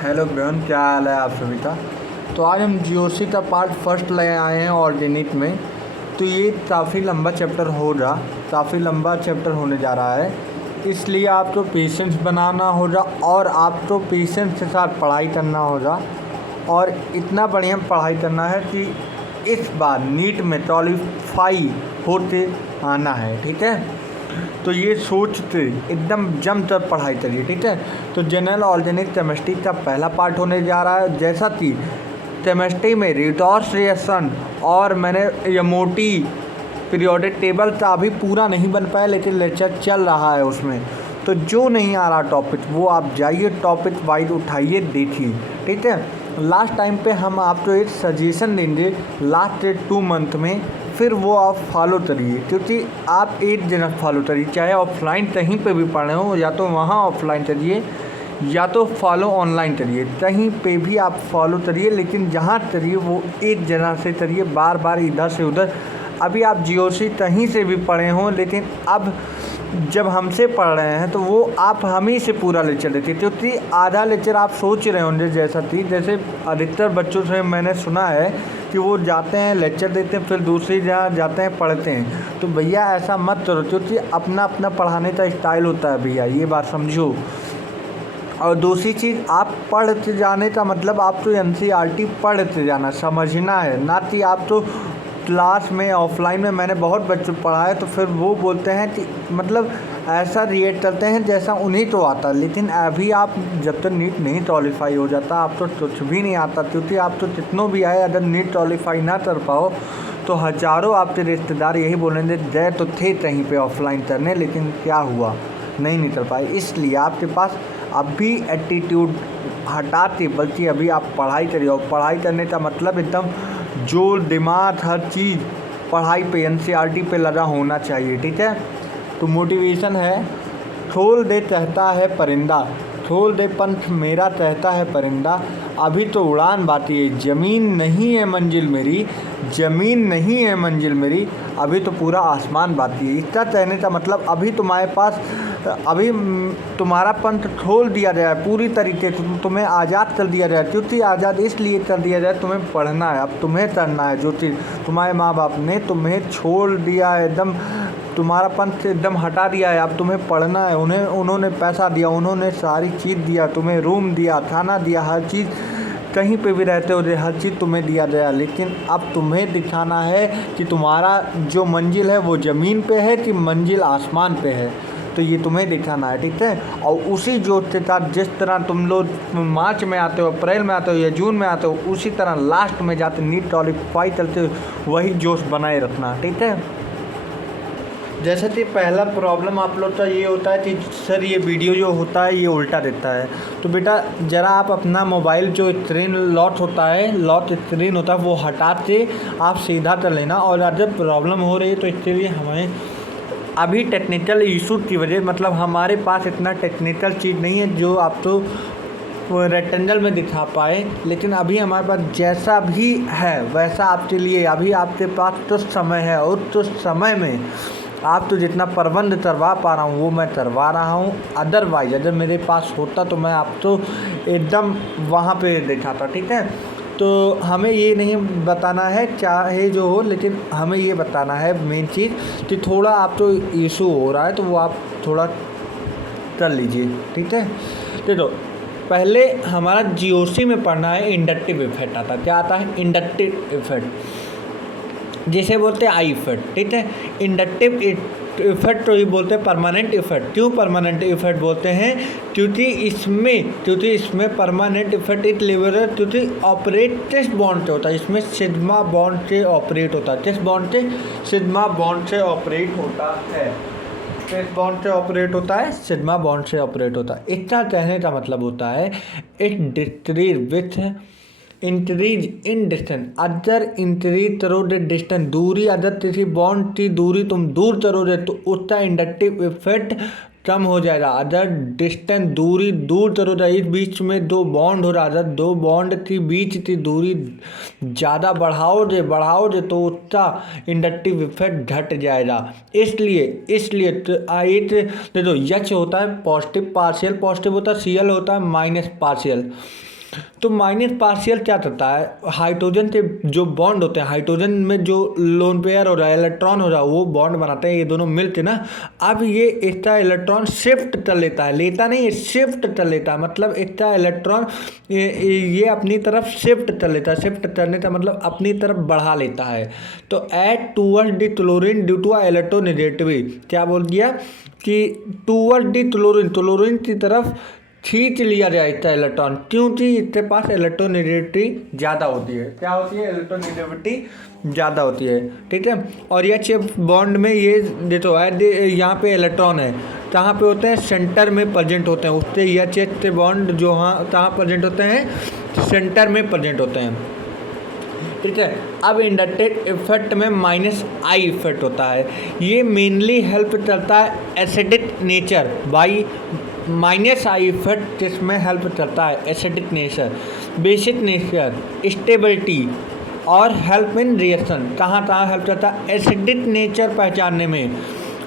Hello ब्रन, क्या हाल है आप सभी का। तो आज हम जीओसी का पार्ट फर्स्ट ले आए हैं ऑर्गेनिक में। तो ये काफ़ी लंबा चैप्टर होने जा रहा है, इसलिए आप तो पेशेंस बनाना होगा और आप तो पेशेंस के साथ पढ़ाई करना होगा और इतना बढ़िया पढ़ाई करना है कि इस बार नीट में क्वालीफाई होते आना है। ठीक है, तो ये सोचते एकदम जम कर पढ़ाई करिए। ठीक है, तो जनरल ऑर्गेनिक केमिस्ट्री का पहला पार्ट होने जा रहा है। जैसा कि केमिस्ट्री में रिडॉक्स रिएक्शन और मैंने ये मोटी पीरियोडिक टेबल का अभी पूरा नहीं बन पाया, लेकिन लेक्चर चल रहा है उसमें। तो जो नहीं आ रहा टॉपिक वो आप जाइए टॉपिक वाइज उठाइए, देखिए। ठीक है, लास्ट टाइम पे हम आपको एक सजेशन देंगे लास्ट 2 मंथ में, फिर वो आप फॉलो करिए, क्योंकि आप एक दिन फॉलो करिए, चाहे ऑफलाइन कहीं पे भी पढ़े हो, या तो वहाँ ऑफलाइन करिए या तो फॉलो ऑनलाइन करिए, कहीं पे भी आप फॉलो करिए, लेकिन जहाँ करिए वो एक जगह से करिए, बार बार इधर से उधर। अभी आप जीओसी कहीं से भी पढ़े हों, लेकिन अब जब हमसे पढ़ रहे हैं तो वो आप हम ही से पूरा लेक्चर देते, क्योंकि आधा लेक्चर आप सोच रहे होंगे जैसे अधिकतर बच्चों से मैंने सुना है कि वो जाते हैं लेक्चर देते हैं, फिर दूसरी जगह जाते हैं पढ़ते हैं। तो भैया ऐसा मत करो, क्योंकि अपना अपना पढ़ाने का स्टाइल होता है भैया, ये बात समझो। और दूसरी चीज़, आप पढ़ते जाने का मतलब आप तो एनसीईआरटी पढ़ते जाना, समझना है ना कि आप तो क्लास में ऑफलाइन में मैंने बहुत बच्चों पढ़ा है, तो फिर वो बोलते हैं कि मतलब ऐसा रिएक्ट करते हैं जैसा उन्हीं तो आता। लेकिन अभी आप जब तक नीट नहीं क्वालीफाई हो जाता आप तो कुछ भी नहीं आता, क्योंकि आप तो कितनों भी आए, अगर नीट क्वालीफाई ना कर पाओ तो हज़ारों आपके रिश्तेदार यही बोलेंगे गए तो थे कहीं पे ऑफलाइन करने, लेकिन क्या हुआ, नहीं निकल पाए। इसलिए आपके पास अभी एटीट्यूड हटाते, बल्कि अभी आप पढ़ाई करिए, और पढ़ाई करने का मतलब एकदम जोर दिमाग हर चीज़ पढ़ाई पे एनसीईआरटी पे लगा होना चाहिए। ठीक है, तो मोटिवेशन है, खोल दे कहता है परिंदा, खोल दे पंख मेरा कहता है परिंदा, अभी तो उड़ान बाकी है, ज़मीन नहीं है मंजिल मेरी, ज़मीन नहीं है मंजिल मेरी, अभी तो पूरा आसमान बाकी है। इसका कहने का मतलब अभी तुम्हारे पास, अभी तुम्हारा पंख खोल दिया जाए पूरी तरीके से, तुम्हें आज़ाद कर दिया जाए। क्योंकि आज़ाद इसलिए कर दिया जाए, तुम्हें पढ़ना है, अब तुम्हें करना है जो चीज़ तुम्हारे माँ बाप ने तुम्हें छोड़ दिया है, एकदम तुम्हारा पंथ एकदम हटा दिया है, अब तुम्हें पढ़ना है। उन्होंने पैसा दिया, उन्होंने सारी चीज़ दिया, तुम्हें रूम दिया, खाना दिया, हर चीज़, कहीं पे भी रहते हो हर चीज़ तुम्हें दिया गया। लेकिन अब तुम्हें दिखाना है कि तुम्हारा जो मंजिल है वो ज़मीन पे है कि मंजिल आसमान पे है, तो ये तुम्हें दिखाना है। ठीक है, और उसी जोश के साथ जिस तरह तुम लोग मार्च में आते हो, अप्रैल में आते हो या जून में आते हो, उसी तरह लास्ट में जाते नीट क्वालीफाई करते हो, वही जोश बनाए रखना। ठीक है, जैसे कि पहला प्रॉब्लम आप लोग का ये होता है कि सर ये वीडियो जो होता है ये उल्टा देता है। तो बेटा ज़रा आप अपना मोबाइल जो स्क्रीन लॉक स्क्रीन होता है वो हटा के आप सीधा कर लेना। और अगर प्रॉब्लम हो रही है तो इसके लिए हमें अभी टेक्निकल इशू की वजह, मतलब हमारे पास इतना टेक्निकल चीज़ नहीं है जो आप तो रेक्टेंगल में दिखा पाए, लेकिन अभी हमारे पास जैसा भी है वैसा आपके लिए, अभी आपके पास तो समय है, और तो समय में आप तो जितना प्रबंध करवा पा रहा हूँ वो मैं करवा रहा हूँ। अदरवाइज अगर मेरे पास होता तो मैं आप तो एकदम वहाँ पे दिखाता। ठीक है, तो हमें ये नहीं बताना है चाहे जो हो, लेकिन हमें ये बताना है मेन चीज़ कि थोड़ा आप तो इशू हो रहा है तो वो आप थोड़ा कर लीजिए। ठीक है, तो पहले हमारा जीओसी में पढ़ना है इंडक्टिव इफेक्ट आता है। क्या आता है? इंडक्टिव इफेक्ट, जिसे बोलते हैं आई इफेक्ट। ठीक है, इंडक्टिव इफेक्ट तो ये बोलते हैं परमानेंट इफेक्ट। क्यों परमानेंट इफेक्ट बोलते हैं? क्योंकि इसमें परमानेंट इफेक्ट एक लेवल है, क्योंकि ऑपरेट किस बॉन्ड से होता है, इसमें सिग्मा बॉन्ड से ऑपरेट होता है। किस बॉन्ड से? सिग्मा बॉन्ड से ऑपरेट होता है। किस बॉन्ड से ऑपरेट होता है? सिग्मा बॉन्ड से ऑपरेट होता है। इसका कहने का मतलब होता है it decrease with increase in distance, other increase करोगे डिस्टेंस, दूरी, अदर किसी बॉन्ड की दूरी तुम दूर करोगे तो उसका इंडक्टिव इफेक्ट कम हो जाएगा। अदर डिस्टेंस दूरी दूर तर हो जाए, इस बीच में दो बॉन्ड हो रहा था, दो बॉन्ड के बीच की दूरी ज़्यादा बढ़ाओगे तो उसका इंडक्टिव इफेक्ट घट जाएगा। इसलिए देखो एच होता है पॉजिटिव पार्शियल पॉजिटिव होता है, Cl होता है माइनस पार्शियल। तो माइनस पार्शियल क्या करता है, हाइड्रोजन के जो बॉन्ड होते हैं, हाइड्रोजन में जो लोन पेयर हो रहा है, इलेक्ट्रॉन हो रहा है, वो बॉन्ड बनाते हैं ये दोनों मिलके ना। अब ये इसका इलेक्ट्रॉन शिफ्ट कर लेता है, लेता नहीं है, शिफ्ट कर लेता है। मतलब इसका इलेक्ट्रॉन ये अपनी तरफ शिफ्ट कर लेता है। शिफ्ट करने का मतलब अपनी तरफ बढ़ा लेता है। तो at toward the chlorine due to electronegativity, क्या बोल दिया कि टूवर्ड द क्लोरीन की तरफ खींच लिया जाए इसका इलेक्ट्रॉन, क्योंकि इसके पास इलेक्ट्रोनेगेटिविटी ज़्यादा होती है। क्या होती है, इलेक्ट्रोनेगेटिविटी ज़्यादा होती है, ठीक है। और ये बॉन्ड में ये देखो यहाँ पे इलेक्ट्रॉन है, कहाँ पे होते हैं, सेंटर में प्रेजेंट होते हैं। उससे ये बॉन्ड जो कहाँ प्रेजेंट होते हैं, सेंटर में प्रेजेंट होते हैं, ठीक है। अब इंडक्टिव इफेक्ट में माइनस आई इफेक्ट होता है। ये मेनली हेल्प करता है acidic nature by minus I effect, जिसमें हेल्प करता है acidic nature, basic nature, stability और हेल्प इन रिएक्शन। कहाँ हेल्प करता है, एसिडिक नेचर पहचानने में,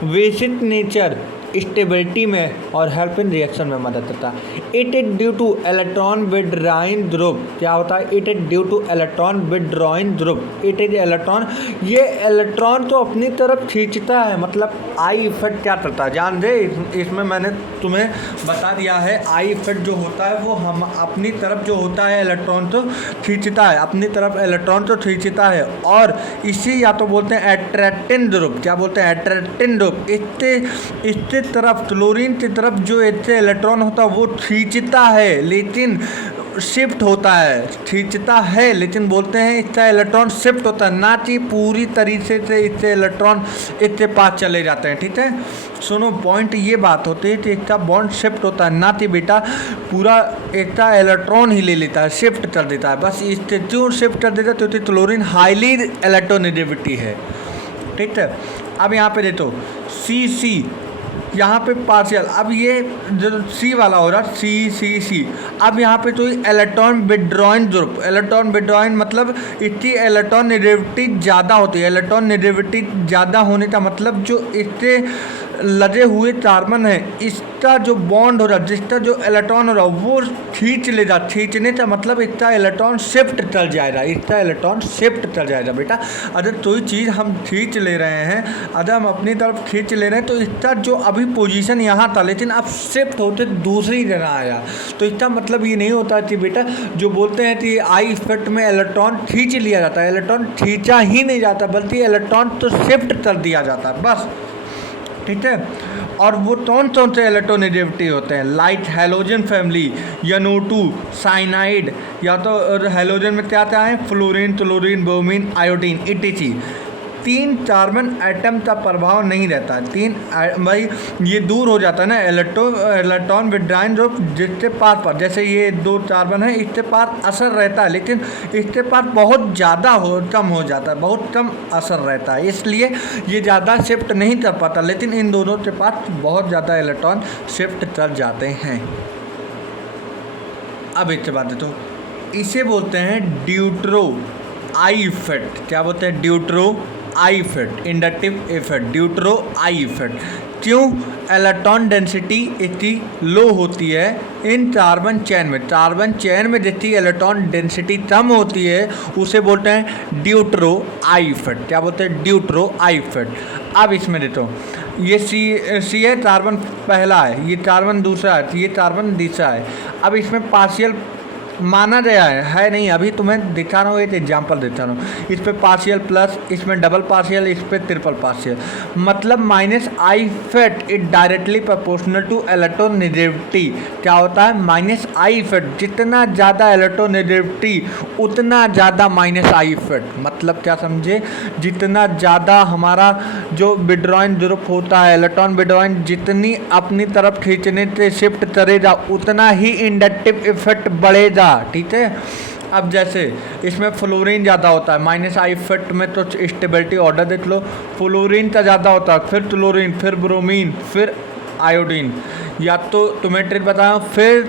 बेसिक नेचर स्टेबिलिटी में और हेल्प इन रिएक्शन में मदद करता है। It is due to electron withdrawing ध्रुव, क्या होता है, it is due to electron withdrawing ध्रुव। इट इज इलेक्ट्रॉन, ये इलेक्ट्रॉन तो अपनी तरफ खींचता है। मतलब आई इफेक्ट क्या करता है, जान दे, इसमें मैंने तुम्हें बता दिया है। आई इफेक्ट जो होता है वो हम अपनी तरफ जो होता है इलेक्ट्रॉन तो खींचता है, अपनी तरफ इलेक्ट्रॉन तो खींचता है। और इसी या तो बोलते हैं एट्रैक्टिंग ध्रुव, क्या बोलते हैं, एट्रैक्टिंग ध्रुव। इसके तरफ क्लोरीन की तरफ जो इससे इलेक्ट्रॉन होता है वो खींचता है लेकिन शिफ्ट होता है, खींचता है लेकिन बोलते हैं इसका इलेक्ट्रॉन शिफ्ट होता है, ना कि पूरी तरीके से इससे इलेक्ट्रॉन इसके पास चले जाते हैं, ठीक है। सुनो, पॉइंट ये बात होती है कि इसका बॉन्ड शिफ्ट होता है, ना कि बेटा पूरा इसका इलेक्ट्रॉन ही ले लेता है, शिफ्ट कर देता है। बस इससे क्यों शिफ्ट कर देता है, क्योंकि क्लोरीन हाईली इलेक्ट्रोनेगेटिविटी है, ठीक है। अब यहाँ पे देखो सी यहाँ पे पार्शियल, अब ये जो सी वाला हो रहा सी। अब यहाँ पे तो इलेक्ट्रॉन विड्रॉइंग ध्रुव, इलेक्ट्रॉन विड्रॉइंग मतलब इसकी इलेक्ट्रॉन नेगेटिविटी ज़्यादा होती है। इलेक्ट्रॉन नेगेटिविटी ज़्यादा होने का मतलब जो इससे लगे हुए कार्बन है, इसका जो बॉन्ड हो रहा है, जिसका जो इलेक्ट्रॉन हो रहा है वो खींच लेगा। खींचने का मतलब इसका इलेक्ट्रॉन शिफ्ट चल जाएगा, इसका इलेक्ट्रॉन शिफ्ट चल जाएगा। बेटा अगर कोई चीज़ हम खींच ले रहे हैं, अगर हम अपनी तरफ खींच ले रहे हैं तो इसका जो अभी पोजीशन यहाँ था लेकिन अब शिफ्ट होते दूसरी जगह आया, तो इसका मतलब ये नहीं होता कि बेटा जो बोलते हैं कि आई इफेक्ट में इलेक्ट्रॉन खींच लिया जाता है, इलेक्ट्रॉन खींचा ही नहीं जाता बल्कि इलेक्ट्रॉन तो शिफ्ट कर दिया जाता है, बस, ठीक है। और वो कौन से इलेक्ट्रोनेगेटिविटी होते हैं, like halogen family, NO2, cyanide, या तो हैलोजन में क्या क्या है, fluorine, chlorine, bromine, iodine, ETC। 3 carbon atom का प्रभाव नहीं रहता है, 3 भाई ये दूर हो जाता है ना इलेक्ट्रॉन विड्रॉइंग ध्रुव, जिसके पार पर जैसे ये 2 कार्बन है इसके पार असर रहता है लेकिन इसके पार बहुत ज़्यादा कम हो जाता है, बहुत कम असर रहता है, इसलिए ये ज़्यादा शिफ्ट नहीं कर पाता। लेकिन इन दोनों के पास बहुत ज़्यादा इलेक्ट्रॉन शिफ्ट कर जाते हैं। अब इसके बाद तो इसे बोलते हैं ड्यूट्रो आई इफेक्ट, क्या बोलते हैं, due to I effect, inductive effect, due to I effect. क्यों, इलेक्ट्रॉन डेंसिटी इतनी लो होती है इन कार्बन चेन में, कार्बन चेन में जितनी इलेक्ट्रॉन डेंसिटी कम होती है उसे बोलते हैं ड्यूट्रो आई इफेक्ट, क्या बोलते हैं, ड्यूट्रो आई इफेक्ट। अब इसमें देखो ये सी है, कार्बन पहला है, ये कार्बन दूसरा है, ये कार्बन तीसरा है। अब इसमें पार्शियल माना गया है नहीं, अभी तुम्हें दिखा रहा हूँ, एक एग्जांपल देता हूँ। इस पे पार्शियल प्लस, इसमें डबल पार्शियल, इस पे ट्रिपल पार्शियल, मतलब minus I effect it directly proportional to electronegativity. क्या होता है, माइनस आई इफेक्ट, जितना ज़्यादा इलेक्ट्रोनेगेटिविटी उतना ज़्यादा माइनस आई इफेक्ट। मतलब क्या समझे, जितना ज़्यादा हमारा जो विड्रॉइंग ध्रुव होता है, इलेक्ट्रॉन विड्रॉइंग जितनी अपनी तरफ खींचने से शिफ्ट करेगा उतना ही इंडक्टिव इफेक्ट बढ़ेगा, ठीक है। अब जैसे इसमें फ्लोरीन ज़्यादा होता है, माइनस आई इफेक्ट में तो स्टेबिलिटी ऑर्डर देख लो, फ्लोरीन का ज़्यादा होता है, फिर क्लोरीन, फिर ब्रोमीन, फिर आयोडीन, या तो तुम्हें ट्रिक बताऊँ, फिर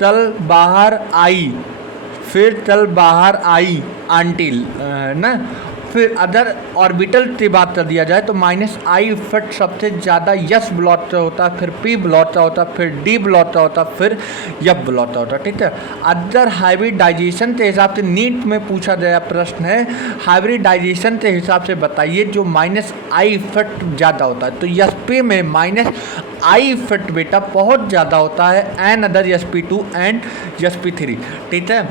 चल बाहर आई, फिर चल बाहर आई आंटिल ना। फिर अदर ऑर्बिटल की बात कर दिया जाए तो -I इफेक्ट सबसे ज़्यादा यस ब्लॉट होता है, फिर P ब्लॉट होता है, फिर D ब्लॉट होता है, फिर F ब्लॉट होता है, ठीक है। अदर हाइब्रिडाइजेशन के हिसाब से नीट में पूछा गया प्रश्न है, हाइब्रिडाइजेशन के हिसाब से बताइए जो -I इफेक्ट ज़्यादा होता है। तो SP में -I इफेक्ट बेटा बहुत ज़्यादा होता है N other SP2 and SP3, ठीक है।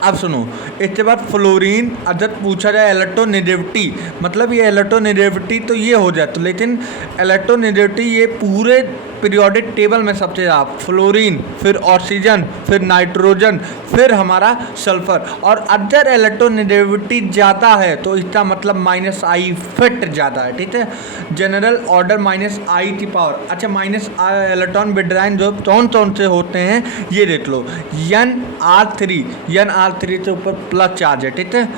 अब सुनो, इसके बाद फ्लोरीन अदर पूछा जाए इलेक्ट्रोनेगेटिविटी, मतलब ये इलेक्ट्रोनेगेटिविटी तो ये हो जाए तो, लेकिन इलेक्ट्रोनेगेटिविटी ये पूरे पीरियोडिक टेबल में सबसे ज़्यादा फ्लोरीन, फिर ऑक्सीजन, फिर नाइट्रोजन, फिर हमारा सल्फर, और अदर इलेक्ट्रोनेगेटिविटी ज़्यादा है तो इसका मतलब -I इफेक्ट ज़्यादा है, ठीक है। जनरल ऑर्डर -I की पावर, अच्छा इलेक्ट्रॉन विड्राइन जो कौन से होते हैं ये देख लो, NR3 से ऊपर प्लस चार्ज है, ठीक है।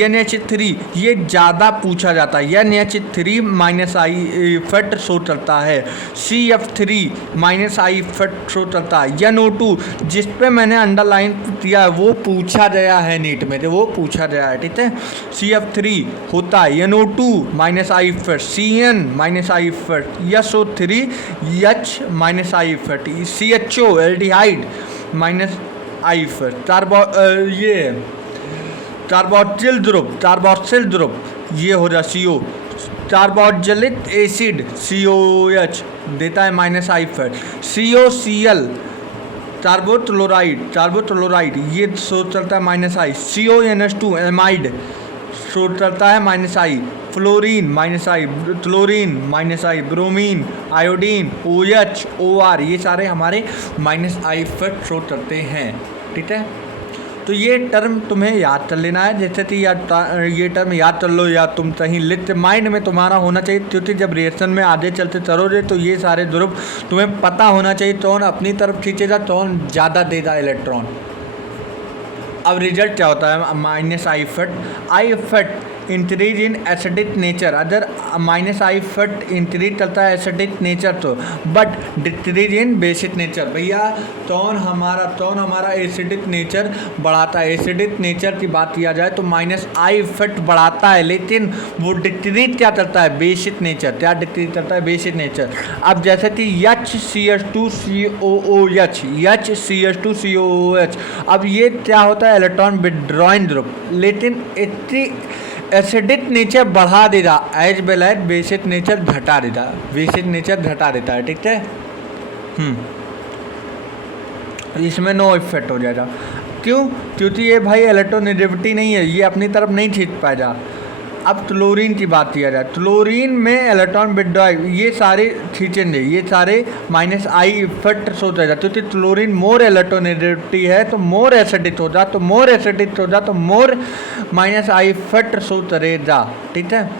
NH3 ये ज़्यादा पूछा जाता है, NH3 -I इफेक्ट शो चलता है, CF3 -I इफेक्ट शो चलता है, NO2 जिस पे मैंने अंडरलाइन किया है वो पूछा गया है नीट में, तो वो पूछा गया है, ठीक है। CF3 होता है, NO2 -I effect, CN -I effect, SO3 H -I effect, CHO aldehyde -I effect, carboxyl group ये हो जा CO, कार्बोक्सिलिक एसिड COH देता है -I इफेक्ट, COCl कार्बोक्लोराइड ये शो चलता है -I, CONH2 एमाइड शो चलता है -I, fluorine -I, chlorine -I, bromine, iodine, OH, OR ये सारे हमारे -I इफेक्ट शो करते हैं, ठीक है। तो ये टर्म तुम्हें याद कर लेना है, जैसे कि ये टर्म याद कर लो या तुम कहीं लिख माइंड में तुम्हारा होना चाहिए, क्योंकि जब रिएक्शन में आगे चलते चलोगे तो ये सारे ध्रुव तुम्हें पता होना चाहिए, कौन अपनी तरफ खींचेगा, कौन ज़्यादा देगा इलेक्ट्रॉन। अब रिजल्ट क्या होता है -I effect, I effect increase in acidic nature, other -I effect increase करता है एसिडिक नेचर तो, but decrease in basic nature. भैया कौन हमारा एसिडिक नेचर बढ़ाता है, एसिडिक नेचर की बात किया जाए तो -I इफेक्ट बढ़ाता है, लेकिन वो डिक्रीज क्या करता है, बेसिक नेचर, क्या डिक्रीज करता है, बेसिक नेचर। अब जैसे कि HCH2COOH, अब ये क्या होता है, इलेक्ट्रॉन विड्रॉइंग ग्रुप, लेकिन इतनी एसिडिक नेचर बढ़ा देगा, as well as basic nature घटा देता है, ठीक है। इसमें नो इफेक्ट हो जाएगा, क्यों, क्योंकि ये भाई इलेक्ट्रोनेगेटिविटी नहीं है, ये अपनी तरफ नहीं खींच पाएगा। अब क्लोरीन की बात किया जाए, क्लोरीन में इलेक्ट्रॉन विड्रॉइव ये सारे खींचेंगे, ये सारे -I इफेक्ट शो जाएगा, क्योंकि क्लोरीन मोर इलेक्ट्रोनेगेटिविटी है तो मोर एसिडिक हो जा, तो मोर -I इफेक्ट शो करेगा, ठीक है।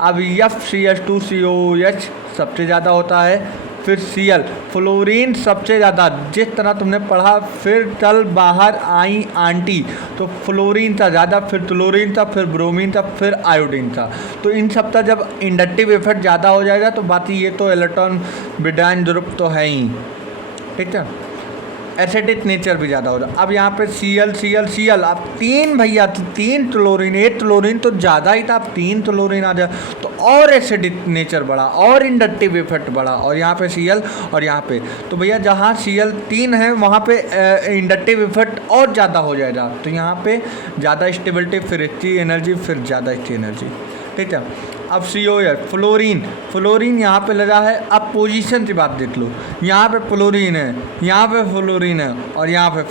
अब FCH2COH सबसे ज़्यादा होता है, फिर Cl फ्लोरीन सबसे ज़्यादा, जिस तरह तुमने पढ़ा, फिर चल बाहर आई आंटी, तो फ्लोरीन था ज़्यादा, फिर क्लोरीन था, फिर ब्रोमीन था, फिर आयोडीन था। तो इन सब का जब इंडक्टिव इफेक्ट ज़्यादा हो जाएगा तो बात ये तो इलेक्ट्रॉन विड्रॉइंग ग्रुप तो है ही, ठीक है। एसिडिक नेचर भी ज़्यादा हो जाए। अब यहाँ पे Cl अब 3 भैया 3 क्लोरीन, 1 क्लोरीन तो ज़्यादा ही था, अब 3 क्लोरीन आ जाए तो और एसिडिक नेचर बढ़ा और इंडक्टिव इफेक्ट बढ़ा, और यहाँ पे Cl और यहाँ पे, तो भैया जहाँ Cl 3 है वहाँ पे इंडक्टिव इफेक्ट और ज़्यादा हो जाएगा, तो यहाँ पे ज़्यादा स्टेबिलिटी, फिर इतनी एनर्जी, फिर ज़्यादा इतनी एनर्जी, ठीक है। अब COH फ्लोरीन यहाँ पे लगा है। अब पोजीशन की बात देख लो, यहाँ पे फ्लोरीन है, यहाँ पे फ्लोरीन है और यहाँ पे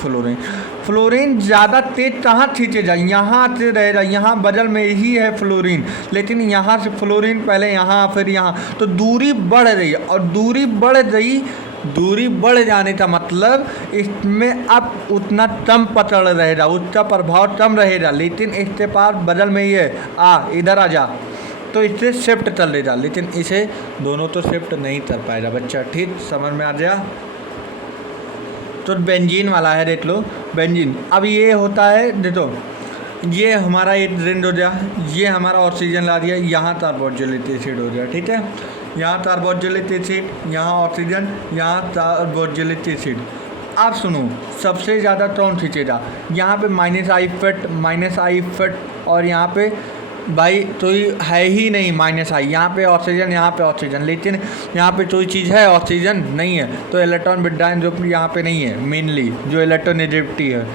फ्लोरीन ज़्यादा तेज कहाँ खींचेगा, यहाँ से रहेगा, यहाँ बगल में ही है फ्लोरीन, लेकिन यहाँ से फ्लोरीन पहले यहाँ फिर यहाँ, तो दूरी बढ़ रही है, और दूरी बढ़ जाने का मतलब इसमें अब उतना कम पकड़ रहेगा, उसका प्रभाव कम रहेगा, लेकिन इसके पास बगल में ही है, इधर आ जा, तो इससे शिफ्ट कर लेगा, लेकिन इसे दोनों तो शिफ्ट नहीं कर पाएगा बच्चा, ठीक, समझ में आ गया। तो बेंजीन वाला है, देख लो बेंजीन। अब ये होता है, देखो ये हमारा एक रेंज हो गया, ये हमारा ऑक्सीजन ला दिया, यहाँ कार्बोक्सिलिक एसिड हो गया, ठीक है। यहाँ कार्बोक्जिलिक एसिड, यहाँ ऑक्सीजन, यहाँ कार्बोक्जिलिक एसिड। आप सुनो, सबसे ज़्यादा कौन खींचेगा? यहाँ पे -I इफेक्ट और यहाँ पे भाई तो है ही नहीं -I, यहाँ पे ऑक्सीजन, यहाँ पे ऑक्सीजन, लेकिन यहाँ पे कोई चीज़ है ऑक्सीजन नहीं है, तो इलेक्ट्रॉन विड्रॉल जो यहाँ पे नहीं है मेनली, जो इलेक्ट्रोनेगेटिविटी है।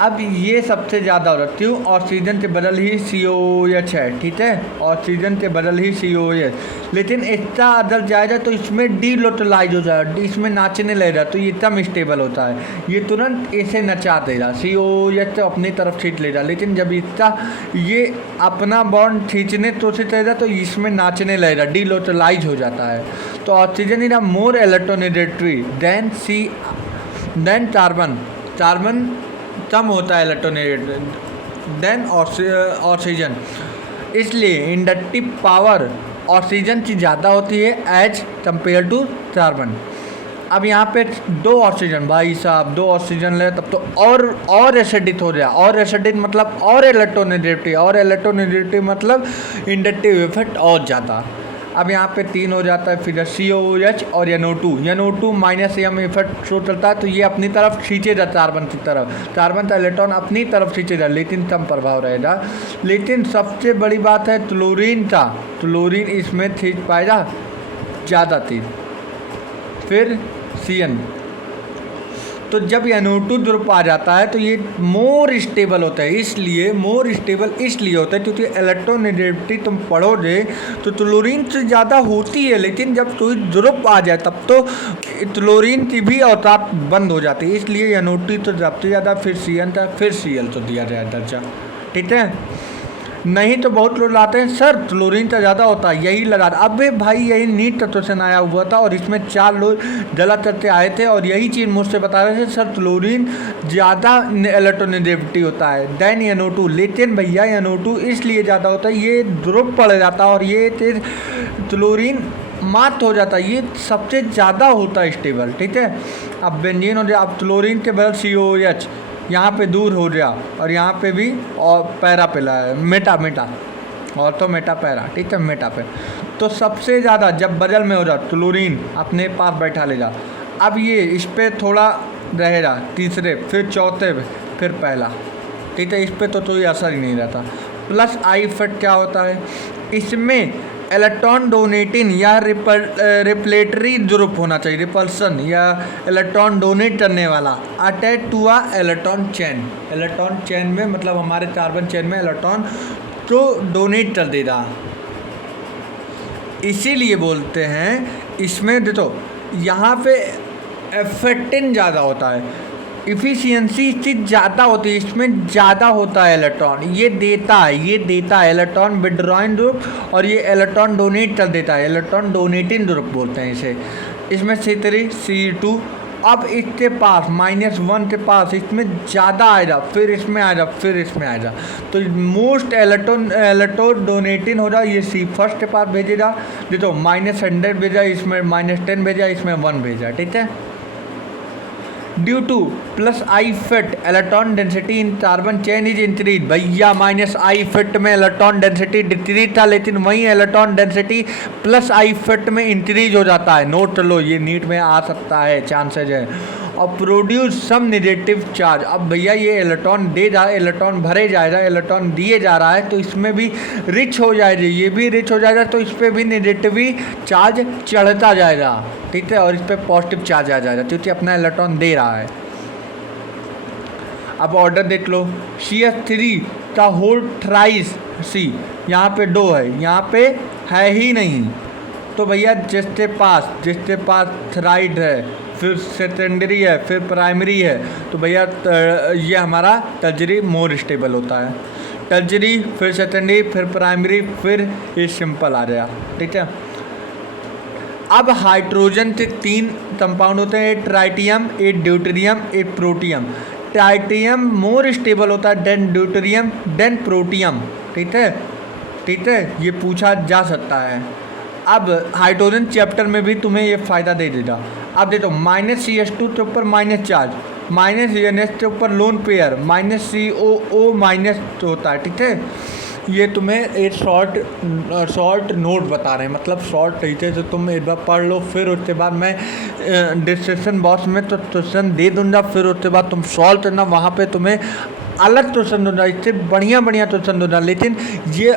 अब ये सबसे ज़्यादा हो रहा है, क्यों? ऑक्सीजन के बदल ही COOH है, ठीक है, ऑक्सीजन के बदल ही COOH, लेकिन इतना अदर जाएगा तो इसमें डीलोटलाइज हो जाएगा, इसमें नाचने लगेगा, तो ये एकदम स्टेबल होता है, ये तुरंत ऐसे नचा देगा, COOH तो अपनी तरफ खींच लेगा, लेकिन जब इतना ये अपना बॉन्ड खींचने तो रहेगा तो इसमें नाचने लगेगा, डीलोटलाइज हो जाता है। तो oxygen is more electronegative than carbon कम होता है इलेक्ट्रोनेगेटिव देन ऑक्सीजन, इसलिए इंडक्टिव पावर ऑक्सीजन की ज़्यादा होती है एज कंपेयर टू कार्बन। अब यहाँ पे 2 ऑक्सीजन, भाई साहब 2 ऑक्सीजन ले तब तो और एसिडिक हो जाए, और एसिडिक मतलब और इलेक्ट्रोनेगेटिव मतलब इंडक्टिव इफेक्ट और ज़्यादा। अब यहाँ पे 3 हो जाता है, फिर COOH और NO2 -M इफेक्ट शो चलता है, तो ये अपनी तरफ खींचेगा कार्बन की तरफ, कार्बन का इलेक्ट्रॉन अपनी तरफ खींचेगा, लेकिन कम प्रभाव रहेगा। लेकिन सबसे बड़ी बात है क्लोरीन इसमें खींच पाएगा ज़्यादा तेज। फिर CN, तो जब NO2 ग्रुप आ जाता है तो ये मोर स्टेबल होता है, इसलिए होता है क्योंकि इलेक्ट्रोनेगेटिविटी तुम पढ़ोगे तो क्लोरीन से ज़्यादा होती है, लेकिन जब कोई ग्रुप आ जाए तब तो क्लोरीन की भी औकात बंद हो जाती है, इसलिए NO2 तो सबसे ज़्यादा, फिर CN था, फिर Cl तो दिया जाए दर्जा, ठीक है। नहीं तो बहुत लोग लाते हैं सर क्लोरीन तो ज़्यादा होता है, यही लगा। अबे भाई यही नीट का क्वेश्चन आया हुआ था और इसमें 4 लोग गलत करते आए थे और यही चीज़ मुझसे बता रहे थे सर क्लोरीन ज़्यादा इलेक्ट्रोनेगेटिविटी होता है देन NO2, लेकिन भैया NO2 इसलिए ज़्यादा होता है, ये ग्रुप पड़ जाता है और ये चीज़ क्लोरीन मात हो जाता है, ये सबसे ज़्यादा होता है स्टेबल, ठीक है। अब बेंजीन हो जाए, अब क्लोरीन के बदल COOH यहाँ पे दूर हो गया और यहाँ पे भी और पैरा पिला है, मेटा और तो मेटा पैरा, ठीक है, मेटा पे। तो सबसे ज़्यादा जब बदल में हो जाए क्लोरीन अपने पास बैठा लेगा, अब ये इस पर थोड़ा रहेगा, तीसरे फिर चौथे फिर पहला, ठीक है, इस पर तो कोई असर ही नहीं रहता। +I इफेक्ट क्या होता है? इसमें इलेक्ट्रॉन डोनेटिंग या रिपलेटरी ग्रुप होना चाहिए, रिपल्सन या इलेक्ट्रॉन डोनेट करने वाला, attach to a electron chain में, मतलब हमारे कार्बन चेन में इलेक्ट्रॉन तो डोनेट कर देगा, इसीलिए बोलते हैं इसमें देखो यहाँ पे इफेक्टिंग ज़्यादा होता है, इफ़िशियंसी इसकी ज़्यादा होती है, इसमें ज़्यादा होता है इलेक्ट्रॉन, ये देता है इलेक्ट्रॉन विड्रॉइंग ग्रुप और ये इलेक्ट्रॉन डोनेट कर देता है, इलेक्ट्रॉन डोनेटिंग ग्रुप बोलते हैं इसे। इसमें C3 C2, अब इसके पास -1 के पास इसमें ज़्यादा आएगा, फिर इसमें आएगा, फिर इसमें आएगा, तो मोस्ट इलेक्ट्रॉन डोनेटिंग हो रहा है, ये C फर्स्ट के पास भेजेगा, देखो -100 भेजा, इसमें -10 भेजा, इसमें 1 भेजा, ठीक है। Due to +I effect electron density in carbon chain is increase, भैया -I इफेक्ट में इलेक्ट्रॉन डेंसिटी डिक्रीज था, लेकिन वहीं इलेक्ट्रॉन डेंसिटी +I इफेक्ट में इंक्रीज हो जाता है, नोट लो, ये नीट में आ सकता है, चांसेज है। और प्रोड्यूस सम नेगेटिव चार्ज, अब भैया ये इलेक्ट्रॉन इलेक्ट्रॉन भरे जाएगा, इलेक्ट्रॉन दिए जा रहा है तो इसमें भी रिच हो जाएगी, ये भी रिच हो जाएगा, तो इस पर भी नेगेटिव चार्ज चढ़ता जाएगा, ठीक है, और इस पर पॉजिटिव चार्ज आ जाएगा क्योंकि अपना इलेक्ट्रॉन दे रहा है। अब ऑर्डर देख लो, CH3 का होल थ्राइस C, यहाँ पे 2 है, यहाँ पे है ही नहीं, तो भैया जिसके पास थ्राइड है, फिर सेकेंडरी है, फिर प्राइमरी है, तो भैया ये हमारा टर्जरी मोर स्टेबल होता है, टर्जरी फिर सेकेंडरी फिर प्राइमरी फिर ये सिंपल आ गया, ठीक है। अब हाइड्रोजन के 3 कंपाउंड होते हैं, एक ट्राइटियम, एक ड्यूटेरियम, एक प्रोटियम। ट्राइटियम मोर स्टेबल होता है देन ड्यूटेरियम देन प्रोटियम, ठीक है, ये पूछा जा सकता है। अब हाइड्रोजन चैप्टर में भी तुम्हें ये फ़ायदा दे देगा। अब देखो -CH2 के ऊपर माइनस चार्ज, -NH के ऊपर लोन पेयर, -COO माइनस होता है, ठीक है। ये तुम्हें एक शॉर्ट नोट बता रहे हैं, मतलब शॉर्ट तरीके से तुम एक बार पढ़ लो, फिर उसके बाद मैं डिस्क्रिप्शन बॉक्स में तो क्वेश्चन दे दूँगा, फिर उसके बाद तुम सॉल्व करना, वहाँ पे तुम्हें अलग क्वेश्चन दूँगा, इससे बढ़िया क्वेश्चन दूँगा। लेकिन ये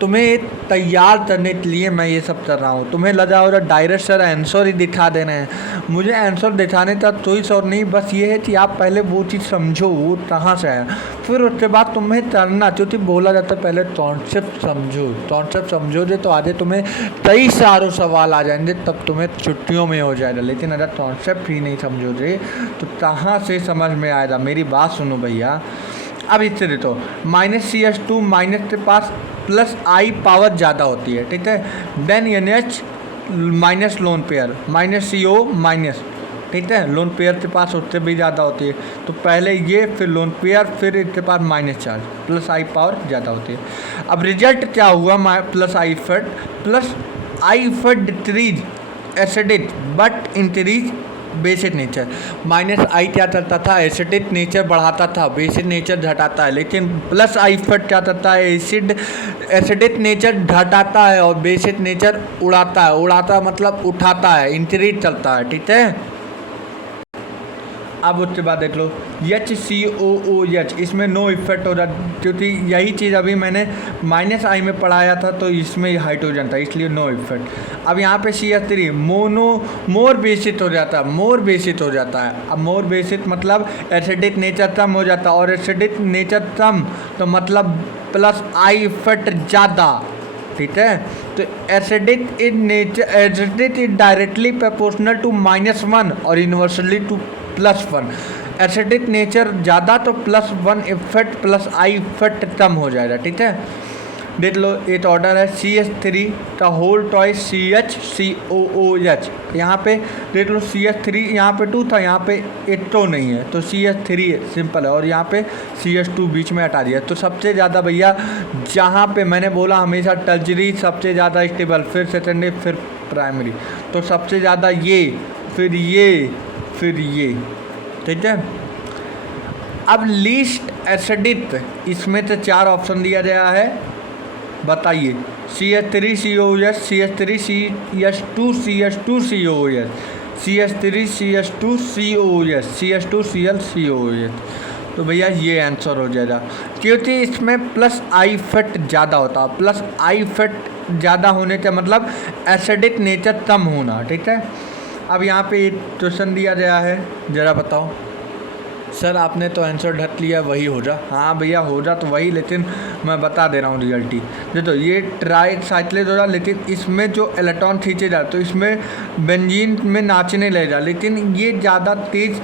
तुम्हें तैयार करने के लिए मैं ये सब कर रहा हूँ। तुम्हें लगा होगा डायरेक्ट सर आंसर ही दिखा देना है, मुझे आंसर दिखाने का कोई शौक नहीं, बस ये है कि आप पहले वो चीज़ समझो वो कहाँ से है, फिर उसके बाद तुम्हें करना, क्योंकि बोला जाता है पहले कॉन्सेप्ट समझो, कॉन्सेप्ट समझोगे तो आगे तुम्हें कई सारे सवाल आ जाएंगे, तब तुम्हें छुट्टियों में हो जाएगा। लेकिन अगर कॉन्सेप्ट ही नहीं समझोगे तो कहाँ से समझ में आएगा। मेरी बात सुनो भैया, अब इससे देखो -CS2 माइनस के पास प्लस आई पावर ज़्यादा होती है, ठीक है। Then NH minus lone pair -CO minus, ठीक है, लोन पेयर के पास उससे भी ज़्यादा होती है। तो पहले ये, फिर लोन पेयर, फिर इसके पास माइनस चार्ज, प्लस आई पावर ज़्यादा होती है। अब रिजल्ट क्या हुआ, प्लस आई फट decrease acidic but increase basic nature. Minus I क्या करता था, एसिडिक नेचर बढ़ाता था, बेसिक नेचर घटाता है। लेकिन प्लस आई फट क्या करता है, एसिडिक नेचर घटाता है और बेसिक नेचर उड़ाता मतलब उठाता है, इंक्रीज चलता है, ठीक है। अब उसके बाद देख लो HCOOH, इसमें नो इफेक्ट हो रहा, क्योंकि यही चीज़ अभी मैंने -I में पढ़ाया था, तो इसमें हाइड्रोजन था, इसलिए नो इफेक्ट। अब यहाँ पे CH3 मोर बेसिक हो जाता है। अब मोर बेसिक मतलब एसिडिक नेचर कम हो जाता है, और एसिडिक नेचर कम तो मतलब प्लस आई इफेक्ट ज़्यादा, ठीक है। तो acidic is directly proportional to -1 और इन्वर्सली टू +1। एसिडिक नेचर ज़्यादा तो +1 इफेक्ट प्लस आई इफेक्ट कम हो जाएगा, ठीक है। देख लो एक ऑर्डर है CH3 का होल टॉइस CHCOOH। यहाँ पे देख लो CH3 यहाँ पे 2 था, यहाँ पे 1 तो नहीं है, तो CH3 सिंपल है, और यहाँ पे CH2 बीच में हटा दिया। तो सबसे ज़्यादा भैया जहाँ पे मैंने बोला हमेशा टर्जरी सबसे ज़्यादा स्टेबल, फिर सेकेंडरी, फिर प्राइमरी, तो सबसे ज़्यादा ये, फिर ये, ठीक है। अब लीस्ट एसिडिक, इसमें तो 4 ऑप्शन दिया गया है, बताइए। CH3COOH, CH3CH2CH2COOH, CH3CH2COOH, CH2ClCOOH। तो भैया ये आंसर हो जाएगा, क्योंकि इसमें प्लस आई इफेक्ट ज़्यादा होता है। प्लस आई इफेक्ट ज़्यादा होने का मतलब एसिडिक नेचर कम होना, ठीक है। अब यहाँ पे एक क्वेश्चन दिया गया है, ज़रा बताओ। सर आपने तो आंसर ढक लिया, वही हो जा। हाँ भैया हो जा तो वही, लेकिन मैं बता दे रहा हूँ रियलिटी। देखो ये ट्राईसाइक्लेट हो रहा, लेकिन इसमें जो इलेक्ट्रॉन खींचे जा, तो इसमें बेंजीन में नाचने लगेगा, लेकिन ये ज़्यादा तेज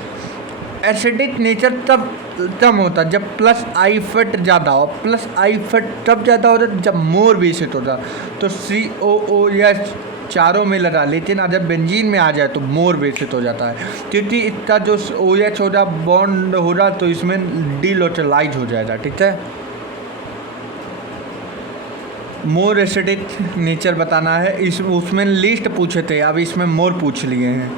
एसिडिक नेचर तब कम होता जब प्लस आई इफेक्ट ज़्यादा हो। प्लस आई इफेक्ट तब ज़्यादा होता जब मोर बेसिक होता। तो COOH चारों में लगा, लेकिन जब बेंजीन में आ जाए तो मोर बेसिक हो जाता है, क्योंकि इसका जो OH हो रहा बॉन्ड हो रहा, तो इसमें डीलोटलाइज हो जाएगा, ठीक है। मोर एसिडिक नेचर बताना है, उसमें लिस्ट पूछे थे, अब इसमें मोर पूछ लिए हैं।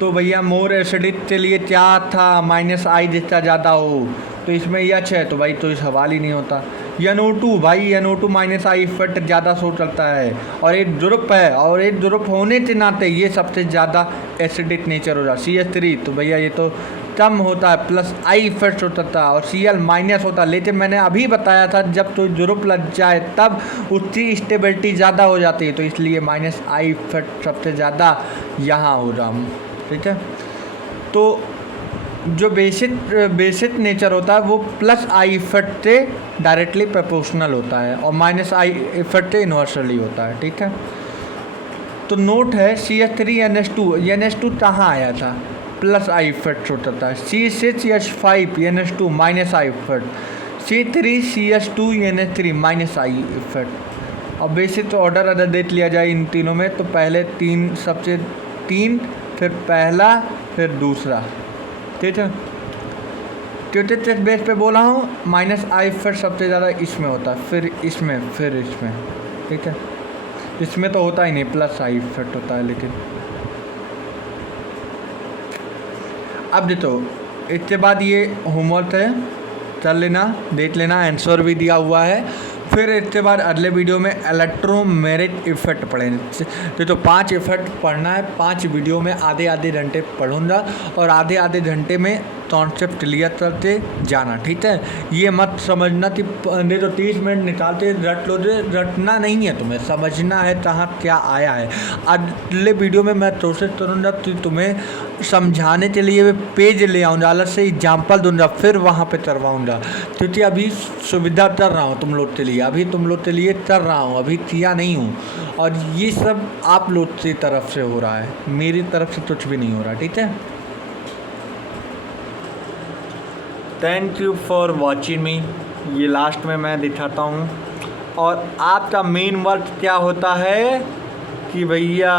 तो भैया मोर एसिडिक के लिए क्या था, -I जितना ज़्यादा हो, तो इसमें यच है, तो भाई तो इस सवाल ही नहीं होता। NO2 भाई, NO2 -I इफेक्ट ज़्यादा शो चलता है, और एक ग्रुप है, और एक ग्रुप होने के नाते ये सबसे ज़्यादा एसिडिक नेचर हो रहा। CH3 तो भैया ये तो कम होता है, प्लस आई इफेक्ट होता था, और Cl माइनस होता। लेकिन मैंने अभी बताया था जब तो ग्रुप लग जाए तब उसकी स्टेबिलिटी ज़्यादा हो जाती है, तो इसलिए -I इफेक्ट सबसे ज़्यादा यहाँ हो रहा, ठीक है। तो जो बेसिक नेचर होता है वो प्लस आई इफेक्ट से डायरेक्टली प्रोपोर्शनल होता है, और -I इफेक्ट से इन्वर्सली होता है, ठीक है। तो नोट है CH3NH2 कहाँ आया था, प्लस आई इफेक्ट होता था। C6H5NH2 -I effect, C3CH2NH3 -I effect. और बेसिक ऑर्डर अगर देख लिया जाए इन तीनों में, तो पहले 3 सबसे 3, फिर पहला, फिर दूसरा, ठीक है। क्योंकि टेस्ट बेस पे बोला हूँ, -I इफेक्ट सबसे ज़्यादा इसमें होता है, फिर इसमें, फिर इसमें, ठीक है। इसमें तो होता ही नहीं, प्लस आई इफेक्ट होता है। लेकिन अब देखो इसके बाद ये होमवर्क है, कर लेना, देख लेना, आंसर भी दिया हुआ है। फिर इसके बाद अगले वीडियो में इलेक्ट्रोमैग्नेटिक इफेक्ट पढ़ेंगे। तो 5 इफेक्ट पढ़ना है, 5 वीडियो में आधे आधे घंटे पढ़ूंगा और आधे आधे घंटे में कॉन्सेप्ट क्लियर करते जाना, ठीक है। ये मत समझना कि तो 30 मिनट निकालते रट लो, रटना नहीं है, तुम्हें समझना है कहाँ क्या आया है। अगले वीडियो में मैं कोशिश करूँगा कि तुम्हें समझाने के लिए पेज ले आऊँगा, अलग से एग्जाम्पल दूंगा, फिर वहाँ पे करवाऊँगा, क्योंकि अभी सुविधा कर रहा हूँ तुम लोग के लिए, अभी तुम लोग के लिए कर रहा हूँ, अभी किया नहीं हूँ। और ये सब आप लोग की तरफ से हो रहा है, मेरी तरफ से कुछ भी नहीं हो रहा, ठीक है। थैंक यू फॉर वॉचिंग मी। ये लास्ट में मैं दिखाता हूँ। और आपका मेन वर्क क्या होता है कि भैया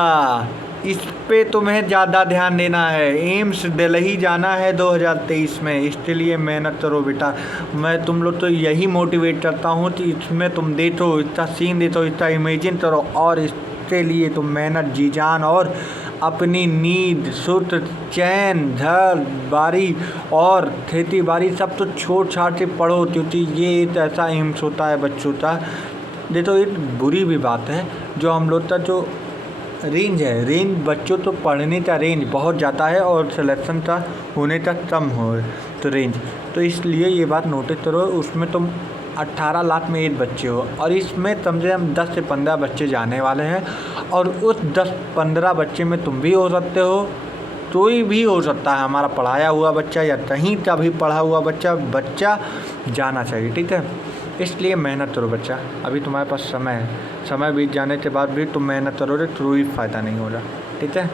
इस पे तुम्हें ज़्यादा ध्यान देना है। एम्स दिल्ली जाना है 2023 में, इसके लिए मेहनत करो बेटा। मैं तुम लोग तो यही मोटिवेट करता हूँ कि इसमें तुम देखो, इतना सीन देखो, इतना इमेजिन करो, और इसके लिए तुम मेहनत जी जान और अपनी नींद, सुध, चैन, घर बारी और खेती बाड़ी सब तो छोड़ छाड़ के पढ़ो, क्योंकि ये एक ऐसा एम्स होता है बच्चों का। देखो एक बुरी भी बात है, जो हम लोग का जो रेंज है, रेंज बच्चों तो पढ़ने का रेंज बहुत ज़्यादा है और सिलेक्शन का होने का कम हो तो रेंज, तो इसलिए ये बात नोटिस करो। उसमें तुम 18 लाख में 1 बच्चे हो और इसमें कम से कम 10 से 15 बच्चे जाने वाले हैं, और उस 10-15 बच्चे में तुम भी हो सकते हो, कोई भी हो सकता है, हमारा पढ़ाया हुआ बच्चा या कहीं का भी पढ़ा हुआ बच्चा जाना चाहिए, ठीक है। इसलिए मेहनत करो बच्चा, अभी तुम्हारे पास समय है, समय बीत जाने के बाद भी तुम मेहनत करोगे तो कोई फ़ायदा नहीं होगा, ठीक है।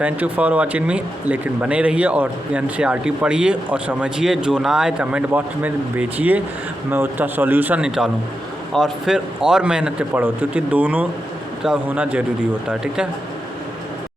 थैंक यू फॉर वॉचिंग मी। लेकिन बने रहिए और NCERT पढ़िए और समझिए, जो ना आए कमेंट बॉक्स में भेजिए, मैं उसका सॉल्यूशन निकालूँ, और फिर और मेहनत से पढ़ो, क्योंकि दोनों का होना ज़रूरी होता है, ठीक है।